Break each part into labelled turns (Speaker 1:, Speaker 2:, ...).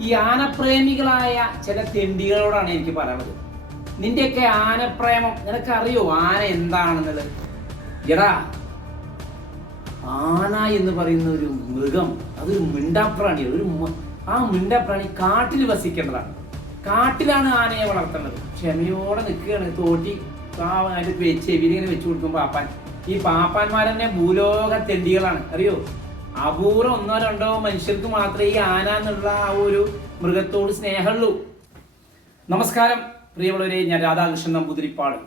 Speaker 1: ഈ ആനപ്രേമികളായ ചില തെണ്ടികളോടാണ് എനിക്ക് പറയുന്നത് നിന്റെയൊക്കെ ആനപ്രേമം നിനക്കറിയോ? ആന എന്താണെന്നുള്ളത്? എടാ ആന എന്ന് പറയുന്ന ഒരു മൃഗം അതൊരു മിണ്ടാപ്രാണി ഒരു ആ മിണ്ടാപ്രാണി കാട്ടിൽ വസിക്കേണ്ടതാണ്. കാട്ടിലാണ് ആനയെ വളർത്തേണ്ടത്. ക്ഷമയോടെ നിൽക്കുകയാണ്. തോട്ടി വെച്ച് എവിടെ ഇങ്ങനെ വെച്ചു കൊടുക്കും പാപ്പാൻ. ഈ പാപ്പാന്മാരെന്നെ ഭൂലോക തെണ്ടികളാണ്. അറിയോ? അപൂർവം ഒന്നോ രണ്ടോ മനുഷ്യർക്ക് മാത്രമേ ഈ ആന എന്നുള്ള ആ ഒരു മൃഗത്തോട് സ്നേഹമുള്ളൂ. നമസ്കാരം. പ്രിയമുള്ളവരെ ഞാൻ രാധാകൃഷ്ണൻ നമ്പൂതിരിപ്പാട്.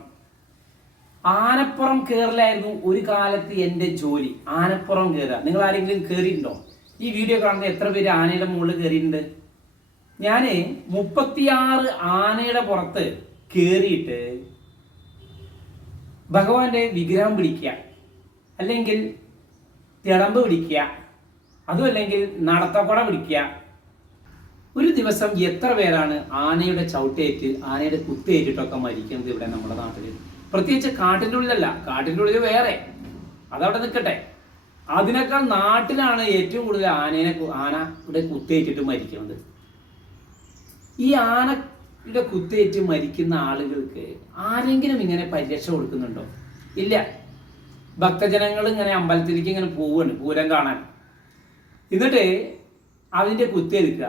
Speaker 1: ആനപ്പുറം കയറലായിരുന്നു ഒരു കാലത്ത് എന്റെ ജോലി. ആനപ്പുറം കയറുക നിങ്ങൾ ആരെങ്കിലും കയറിയിട്ടുണ്ടോ ഈ വീഡിയോ കാണുന്ന എത്ര പേര് ആനയുടെ മുകളിൽ കയറിയിട്ടുണ്ട് ഞാൻ മുപ്പത്തിയാറ് ആനയുടെ പുറത്ത് കയറിയിട്ട് ഭഗവാന്റെ വിഗ്രഹം പിടിക്കുക. അല്ലെങ്കിൽ തിടമ്പ് പിടിക്കുക. അതുമല്ലെങ്കിൽ നടത്തക്കുട പിടിക്കുക. ഒരു ദിവസം എത്ര പേരാണ് ആനയുടെ ചവിട്ടേറ്റ് ആനയുടെ കുത്തേറ്റിട്ടൊക്കെ മരിക്കുന്നത് ഇവിടെ നമ്മുടെ നാട്ടിൽ പ്രത്യേകിച്ച് കാട്ടിന്റെ ഉള്ളിലല്ല കാട്ടിന്റെ ഉള്ളിൽ വേറെ. അതവിടെ നിൽക്കട്ടെ. അതിനേക്കാൾ നാട്ടിലാണ് ഏറ്റവും കൂടുതൽ ആനേനെ ആന ആനയുടെ കുത്തേറ്റിട്ട് മരിക്കുന്നത്. ഈ ആനയുടെ കുത്തേറ്റ് മരിക്കുന്ന ആളുകൾക്ക് ആരെങ്കിലും ഇങ്ങനെ പരിരക്ഷ കൊടുക്കുന്നുണ്ടോ? ഇല്ല. ഭക്തജനങ്ങൾ ഇങ്ങനെ അമ്പലത്തിലേക്ക് ഇങ്ങനെ പോവാണ് പൂരം കാണാൻ. എന്നിട്ട് അതിന്റെ കുത്തിയെടുക്കുക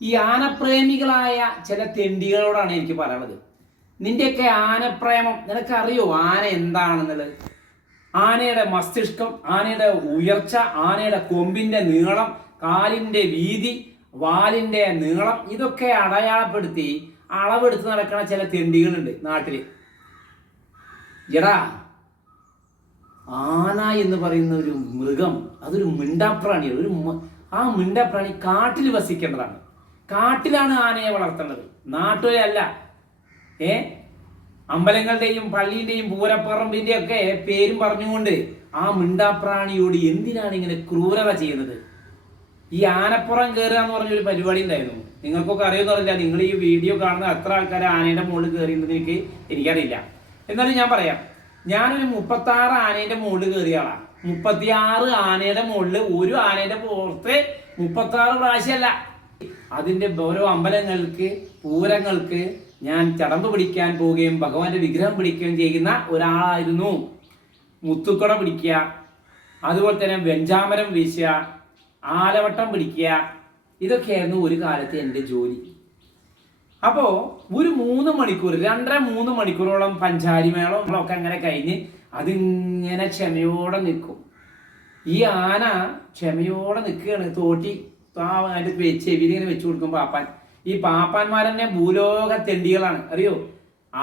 Speaker 1: ഈ ആനപ്രേമികളായ ചില തെണ്ടികളോടാണ് എനിക്ക് പറയുന്നത് നിന്റെയൊക്കെ ആനപ്രേമം നിനക്ക് അറിയോ ആന എന്താണെന്നുള്ളത്? ആനയുടെ മസ്തിഷ്കം ആനയുടെ ഉയർച്ച ആനയുടെ കൊമ്പിന്റെ നീളം കാലിന്റെ വീതി വാലിന്റെ നീളം ഇതൊക്കെ അടയാളപ്പെടുത്തി അളവെടുത്ത് നടക്കുന്ന ചില തെണ്ടികളുണ്ട് നാട്ടിൽ എടാ ആന എന്ന് പറയുന്ന ഒരു മൃഗം അതൊരു മിണ്ടാപ്രാണിയാണ്. ഒരു ആ മിണ്ടാപ്രാണി കാട്ടിൽ വസിക്കേണ്ടതാണ്. കാട്ടിലാണ് ആനയെ വളർത്തേണ്ടത്. നാട്ടിലല്ല ഏ? അമ്പലങ്ങളുടെയും പള്ളിയുടെയും പൂരപ്പറമ്പിന്റെ ഒക്കെ പേരും പറഞ്ഞുകൊണ്ട് ആ മിണ്ടാപ്രാണിയോട് എന്തിനാണ് ഇങ്ങനെ ക്രൂരത ചെയ്യുന്നത്? ഈ ആനപ്പുറം കയറുക എന്ന് പറഞ്ഞൊരു പരിപാടി ഉണ്ടായിരുന്നു. നിങ്ങൾക്കൊക്കെ അറിയുന്നറിയില്ല നിങ്ങൾ ഈ വീഡിയോ കാണുന്ന എത്ര ആൾക്കാർ ആനയുടെ മുകളിൽ കയറിയെന്ന് എനിക്ക് എനിക്കറിയില്ല. എന്നാലും ഞാൻ പറയാം. ഞാനൊരു മുപ്പത്താറ് ആനയുടെ മുകളിൽ കയറിയ ആളാ. മുപ്പത്തിയാറ് ആനയുടെ മുകളിൽ ഒരു ആനയുടെ പുറത്ത് മുപ്പത്താറ് പ്രാവശ്യമല്ല. അതിന്റെ ഓരോ അമ്പലങ്ങൾക്ക് പൂരങ്ങൾക്ക് ഞാൻ ചടമ്പ് പിടിക്കാൻ പോവുകയും ഭഗവാന്റെ വിഗ്രഹം പിടിക്കുകയും ചെയ്യുന്ന ഒരാളായിരുന്നു. മുത്തുക്കുട പിടിക്കുക അതുപോലെ തന്നെ വെഞ്ചാമരം വീശുക ആലവട്ടം പിടിക്കുക ഇതൊക്കെയായിരുന്നു ഒരു കാലത്ത് എന്റെ ജോലി. അപ്പോൾ ഒരു മൂന്ന് മണിക്കൂർ രണ്ടര മൂന്ന് മണിക്കൂറോളം പഞ്ചാരി മേളം ഒക്കെ അങ്ങനെ കഴിഞ്ഞ് അതിങ്ങനെ ക്ഷമയോടെ നിൽക്കും. ഈ ആന ക്ഷമയോടെ നിൽക്കുകയാണ്. തോട്ടി പെ- ചെവിയിൽ ഇങ്ങനെ വെച്ച് കൊടുക്കും പാപ്പാൻ. ഈ പാപ്പാന്മാർ തന്നെ ഭൂലോക തെണ്ടികളാണ്. അറിയോ?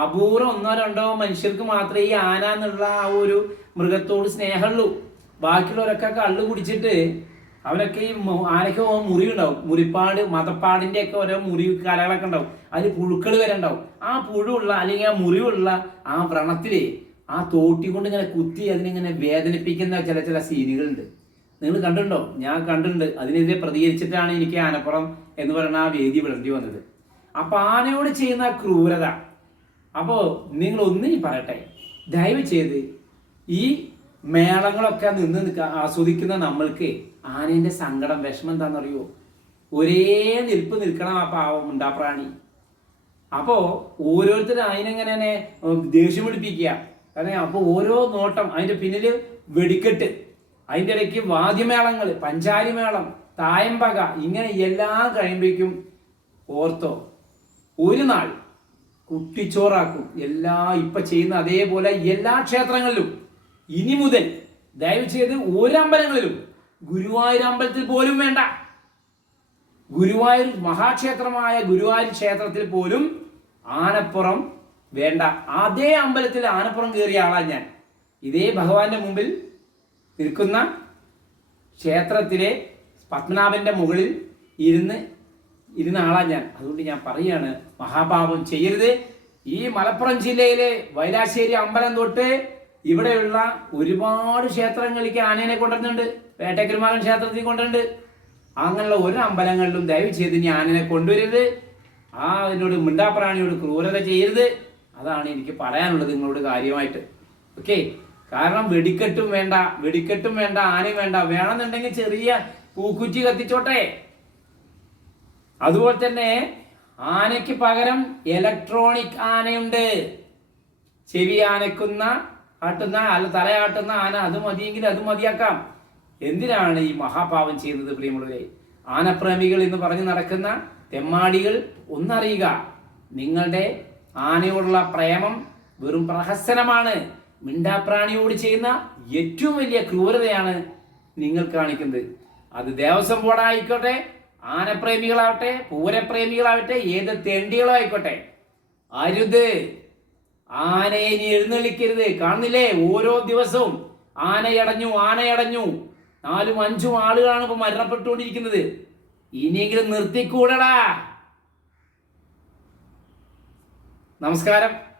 Speaker 1: അപൂർവം ഒന്നോ രണ്ടോ മനുഷ്യർക്ക് മാത്രമേ ഈ ആന എന്നുള്ള ആ ഒരു മൃഗത്തോട് സ്നേഹമുള്ളൂ. ബാക്കിയുള്ളവരൊക്കെ കള്ളു കുടിച്ചിട്ട് അവരൊക്കെ ഈ ആനയ്ക്ക് മുറി ഉണ്ടാവും. മുറിപ്പാട് മതപ്പാടിന്റെ ഒക്കെ ഓരോ മുറി കലകളൊക്കെ ഉണ്ടാവും. അതിൽ പുഴുക്കൾ വരെ ഉണ്ടാവും. ആ പുഴുള്ള അല്ലെങ്കിൽ ആ മുറിവുള്ള ആ വ്രണത്തിൽ ആ തോട്ടി കൊണ്ട് ഇങ്ങനെ കുത്തി അതിനിങ്ങനെ വേദനിപ്പിക്കുന്ന ചില ചില സീനുകളുണ്ട്. നിങ്ങൾ കണ്ടുണ്ടോ ഞാൻ കണ്ടിട്ടുണ്ട്. അതിനെതിരെ പ്രതികരിച്ചിട്ടാണ് എനിക്ക് ആനപ്പുറം എന്ന് പറയുന്ന ആ വേദി വിടേണ്ടി വന്നത്. അപ്പൊ ആനയോട് ചെയ്യുന്ന ക്രൂരത. അപ്പോ നിങ്ങൾ ഒന്നിനി പറയട്ടെ. ദയവ് ചെയ്ത് ഈ മേളങ്ങളൊക്കെ നിന്ന് നിൽക്കുക ആസ്വദിക്കുന്ന നമ്മൾക്ക് ആനേന്റെ സങ്കടം വിഷമം എന്താണെന്നറിയോ? ഒരേ നിൽപ്പ് നിൽക്കണം ആ പാവം ഉണ്ടാപ്രാണി അപ്പോ ഓരോരുത്തരും അതിനെങ്ങനെ തന്നെ ദേഷ്യം പിടിപ്പിക്കുക? കാരണം അപ്പോൾ ഓരോ നോട്ടം അതിന്റെ പിന്നിൽ വെടിക്കെട്ട് അതിന്റെ ഇടയ്ക്ക് വാദ്യമേളങ്ങൾ പഞ്ചാരി മേളം തായമ്പക ഇങ്ങനെ എല്ലാം കഴിയുമ്പോഴേക്കും ഓർത്തോ ഒരു നാൾ കുട്ടിച്ചോറാക്കും. എല്ലാ ഇപ്പൊ ചെയ്യുന്ന അതേപോലെ എല്ലാ ക്ഷേത്രങ്ങളിലും ഇനി മുതൽ ദയവ് ചെയ്ത് ഒരമ്പലങ്ങളിലും ഗുരുവായൂർ അമ്പലത്തിൽ പോലും വേണ്ട. ഗുരുവായൂർ മഹാക്ഷേത്രമായ ഗുരുവായൂർ ക്ഷേത്രത്തിൽ പോലും ആനപ്പുറം വേണ്ട. അതേ അമ്പലത്തിൽ ആനപ്പുറം കയറിയ ആളാണ് ഞാൻ. ഇതേ ഭഗവാന്റെ മുമ്പിൽ നിൽക്കുന്ന ക്ഷേത്രത്തിലെ പത്മനാഭന്റെ മുകളിൽ ഇരുന്ന് ഇരുന്ന ആളാണ് ഞാൻ. അതുകൊണ്ട് ഞാൻ പറയാണ് മഹാഭാവം ചെയ്യരുത്. ഈ മലപ്പുറം ജില്ലയിലെ വൈലാശ്ശേരി അമ്പലം തൊട്ട് ഇവിടെയുള്ള ഒരുപാട് ക്ഷേത്രങ്ങളിലേക്ക് ആനേനെ കൊണ്ടുവരുന്നുണ്ട്. വേട്ടക്കരുമാരൻ ക്ഷേത്രത്തിൽ കൊണ്ടുണ്ട് അങ്ങനെയുള്ള ഒരു അമ്പലങ്ങളിലും ദയവ് ചെയ്ത് ഇനി ആനനെ കൊണ്ടുവരരുത്. ആ അതിനോട് മിണ്ടാപ്രാണിയോട് ക്രൂരത ചെയ്യരുത്. അതാണ് എനിക്ക് പറയാനുള്ളത് നിങ്ങളോട് കാര്യമായിട്ട്. ഓക്കെ? കാരണം വെടിക്കെട്ടും വേണ്ട വെടിക്കെട്ടും വേണ്ട ആനയും വേണ്ട. വേണമെന്നുണ്ടെങ്കിൽ ചെറിയ പൂക്കുറ്റി കത്തിച്ചോട്ടെ. അതുപോലെ തന്നെ ആനയ്ക്ക് പകരം ഇലക്ട്രോണിക് ആനയുണ്ട്. ചെവി ആനക്കുന്ന ആട്ടുന്ന അല്ല തലയാട്ടുന്ന ആന അത് മതിയെങ്കിൽ അത് മതിയാക്കാം. എന്തിനാണ് ഈ മഹാപാവം ചെയ്യുന്നത് പ്രിയമുള്ളവരെ? ആനപ്രേമികൾ എന്ന് പറഞ്ഞു നടക്കുന്ന തെമ്മാടികൾ ഒന്നറിയുക നിങ്ങളുടെ ആനയോടുള്ള പ്രേമം വെറും പ്രഹസനമാണ്. മിണ്ടാപ്രാണിയോട് ചെയ്യുന്ന ഏറ്റവും വലിയ ക്രൂരതയാണ് നിങ്ങൾ കാണിക്കുന്നത്. അത് ദേവസ്വം ബോർഡായിക്കോട്ടെ ആനപ്രേമികളാവട്ടെ പൂരപ്രേമികളാവട്ടെ ഏത് തെണ്ടികളോ ആയിക്കോട്ടെ അരുത്. ആനയെ ഇനി എഴുന്നള്ളിക്കരുത്. കാണുന്നില്ലേ? ഓരോ ദിവസവും ആനയടഞ്ഞു ആനയടഞ്ഞു. നാലും അഞ്ചും ആളുകളാണ് ഇപ്പൊ മരണപ്പെട്ടുകൊണ്ടിരിക്കുന്നത്. ഇനിയെങ്കിലും നിർത്തിക്കൂടടാ. നമസ്കാരം.